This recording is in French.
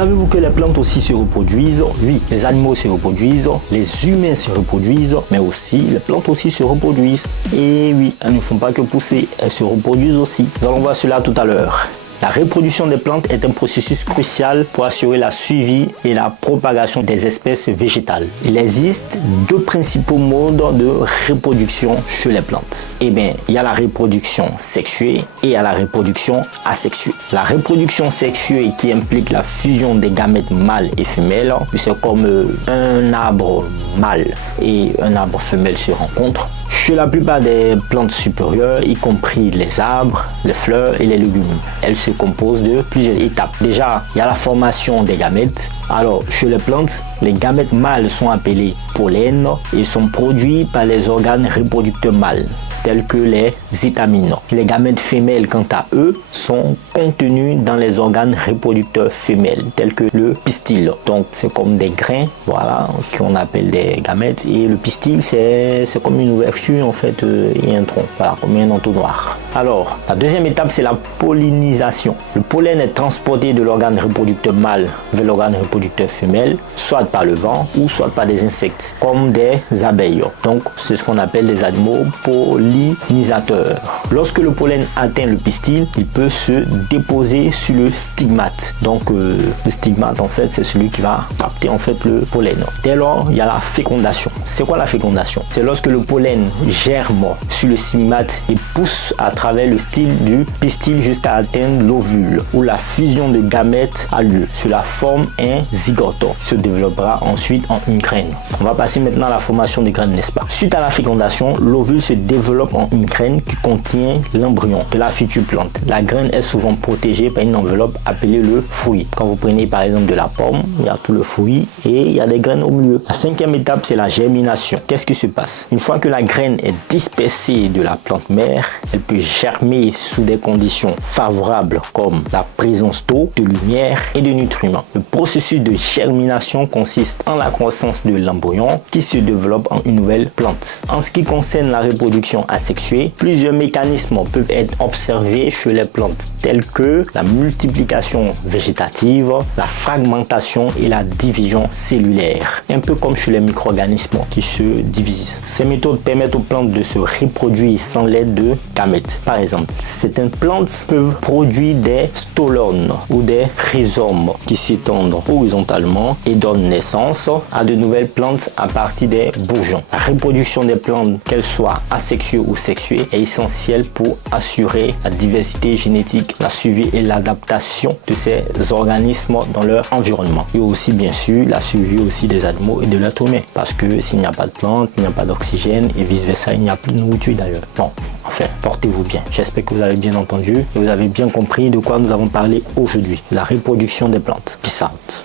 Savez-vous que les plantes aussi se reproduisent? Oui, les animaux se reproduisent, les humains se reproduisent, mais aussi les plantes aussi se reproduisent. Et oui, elles ne font pas que pousser, elles se reproduisent aussi. Nous allons voir cela tout à l'heure. La reproduction des plantes est un processus crucial pour assurer la suivi et la propagation des espèces végétales. Il existe deux principaux modes de reproduction chez les plantes. Eh bien, il y a la reproduction sexuée et il y a la reproduction asexuée. La reproduction sexuée qui implique la fusion des gamètes mâles et femelles, c'est comme un arbre mâle et un arbre femelle se rencontrent. Chez la plupart des plantes supérieures, y compris les arbres, les fleurs et les légumes, elles se composent de plusieurs étapes. Déjà, il y a la formation des gamètes. Alors, chez les plantes, les gamètes mâles sont appelés pollen et sont produits par les organes reproducteurs mâles, tels que les étamines. Les gamètes femelles, quant à eux, sont contenus dans les organes reproducteurs femelles, tels que le pistil. Donc, c'est comme des grains, voilà, qu'on appelle des gamètes. Et le pistil, c'est comme une ouverture, en fait, et un tronc, voilà, comme un entonnoir. Alors, la deuxième étape, c'est la pollinisation. Le pollen est transporté de l'organe reproducteur mâle vers l'organe reproducteur femelle, soit par le vent ou soit par des insectes, comme des abeilles. Donc, c'est ce qu'on appelle des animaux pollinisateurs. Lorsque le pollen atteint le pistil, il peut se déposer sur le stigmate. Donc, le stigmate, en fait, c'est celui qui va capter, en fait, le pollen. Dès lors, il y a la fécondation. C'est quoi la fécondation? C'est lorsque le pollen germe sur le stigmate et pousse à travers le style du pistil jusqu'à atteindre l'ovule, où la fusion de gamètes a lieu. Cela forme un zygote, qui se développera ensuite en une graine. On va passer maintenant à la formation des graines, n'est-ce pas? Suite à la fécondation, l'ovule se développe en une graine qui contient l'embryon de la future plante. La graine est souvent protégée par une enveloppe appelée le fruit. Quand vous prenez par exemple de la pomme, il y a tout le fruit et il y a des graines au milieu. La cinquième étape, c'est la germination. Qu'est-ce qui se passe? Une fois que la graine est dispersée de la plante mère, elle peut germer sous des conditions favorables comme la présence d'eau, de lumière et de nutriments. Le processus de germination consiste en la croissance de l'embryon qui se développe en une nouvelle plante. En ce qui concerne la reproduction asexuée, plusieurs mécanismes peuvent être observés chez les plantes tels que la multiplication végétative, la fragmentation et la division cellulaire, un peu comme chez les micro-organismes qui se divisent. Ces méthodes permettent aux plantes de se reproduire sans l'aide de gamètes. Par exemple, certaines plantes peuvent produire des stolones ou des rhizomes qui s'étendent horizontalement et donnent naissance à de nouvelles plantes à partir des bourgeons. La reproduction des plantes, qu'elles soient asexuées ou sexuées, est essentielle pour assurer la diversité génétique, la suivi et l'adaptation de ces organismes dans leur environnement. Et aussi, bien sûr, la survie aussi des animaux et de l'être humain. Parce que s'il n'y a pas de plantes, il n'y a pas d'oxygène et vice-versa, il n'y a plus de nourriture d'ailleurs. Bon, enfin, portez-vous bien. J'espère que vous avez bien entendu et vous avez bien compris de quoi nous avons parlé aujourd'hui. La reproduction des plantes. Peace out.